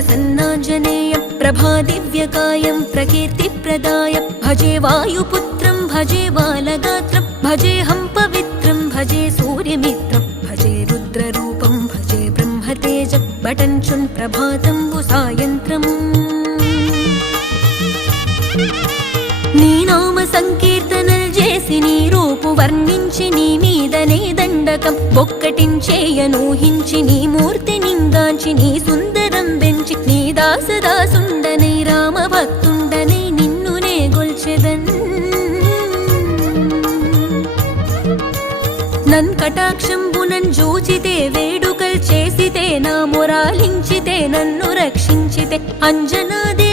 प्रसन्नाञ्जनेयं प्रभादिव्यकायं प्रकीर्तिप्रदायं भजे वायुपुत्रं भजे बालगात्रं भजेऽहं पवित्रं भजे सूर्यमित्रं भजे रुद्ररूपं भजे ब्रह्मतेजं बटञ्चुन् प्रभातं सायन्त्रम् నీ నామ సంకీర్తనలు చేసి నీ రూపు వర్ణించి నీ మీదనే దండకం ఒక్కటించేయనూహించి నీ మూర్తి నింగాంచి నీ సుందరం పెంచి నీ దాసదాసుండనై రామ భక్తుండనై నిన్నునే గొల్చెదన్ నన్ కటాక్షంబునన్ జూచితే వేడుకల్ చేసితే నా మొరాలించితే నన్ను రక్షించితే అంజనాదే